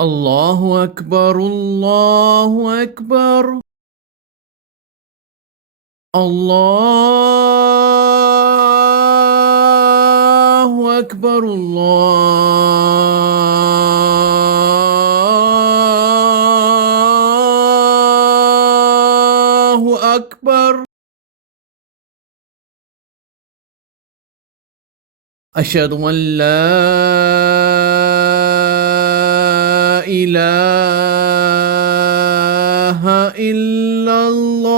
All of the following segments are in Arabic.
الله أكبر الله أكبر. الله أكبر الله أكبر. أشهد أن لا إله إلا الله.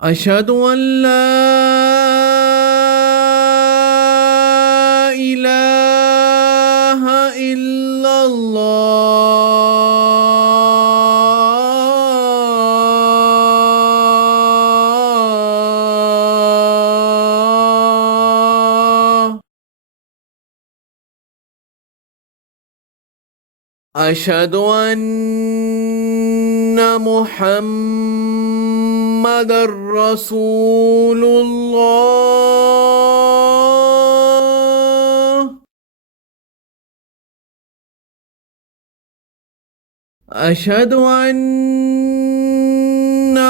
أشهد أن لا إله إلا الله. أشهد أن محمد رسول الله. أشهد أن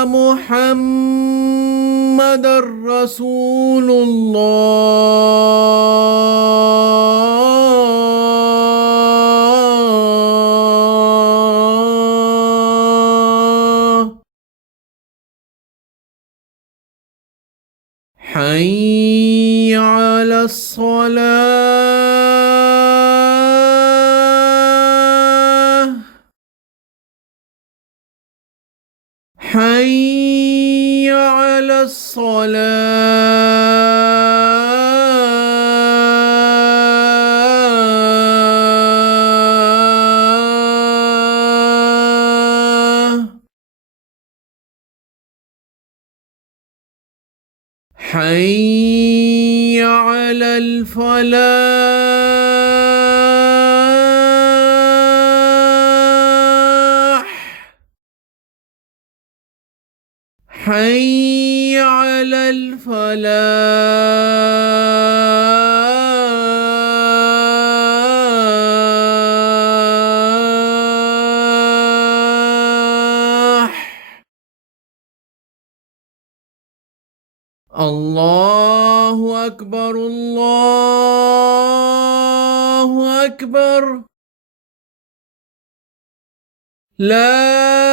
محمد رسول الله. حي على الصلاة. حي على الصلاة. حي على الفلاح. حي على الفلاح. الله أكبر الله أكبر. لا